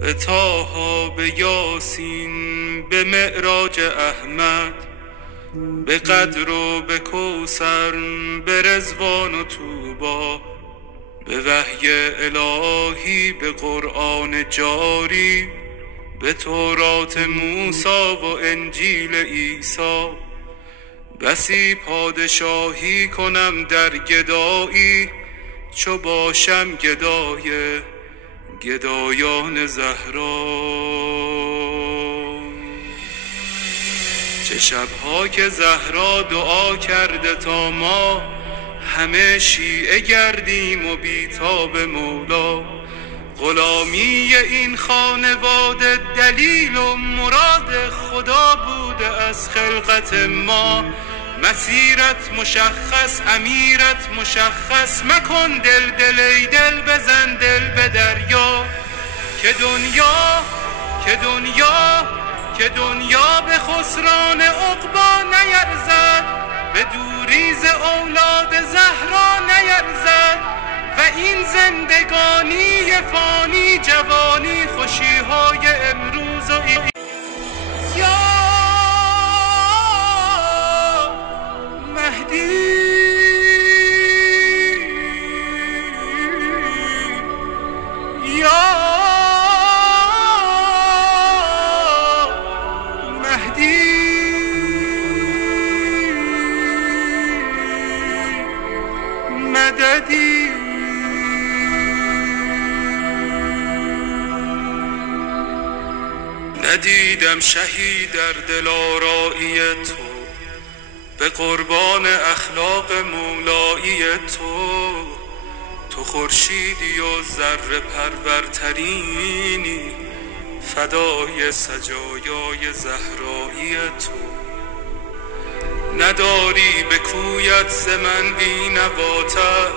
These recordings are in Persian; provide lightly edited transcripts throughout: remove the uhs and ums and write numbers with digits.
به طه، به یاسین، به معراج احمد، به قدر و به کوثر، به رضوان و طوبی، به وحی الهی، به قرآن جاری، به تورات موسی و انجیل عیسی. بسی پادشاهی کنم در گدایی، چو باشم گدای گدایان زهرا. چه شبها که زهرا دعا کرده تا ما همه شیعه گردیم و بیتاب مولا. غلامی این خانواده دلیل و مراد خدا بوده از خلقت ما. مسیرت مشخص، امیرت مشخص، مکن دل دل ای دل، بزن دل به دریا. که دنیا به خسران عقبی نیرزد، به دوریز اولاد زهرا نیرزد. و این زندگانی فانی، جوانی، خوشیهای امروز و یا مهدی، یا مهدی، مددی. ندیدم شهی در دلارایی تو، به قربان اخلاق مولایی تو. تو خورشیدی و ذره پرورترینی، فدای سجایای زهرایی تو. نداری به کویت ز من بینواتر،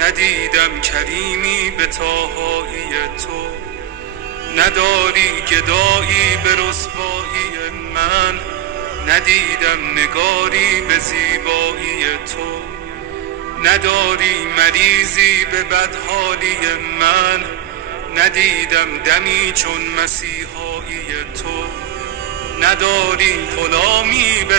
ندیدم کریمی به طاهایی تو. نداری گدایی به رسوایی من، ندیدم نگاری به زیبایی تو. نداری مریضی به بدحالی من، ندیدم دمی چون مسیحایی تو. نداری غلامی به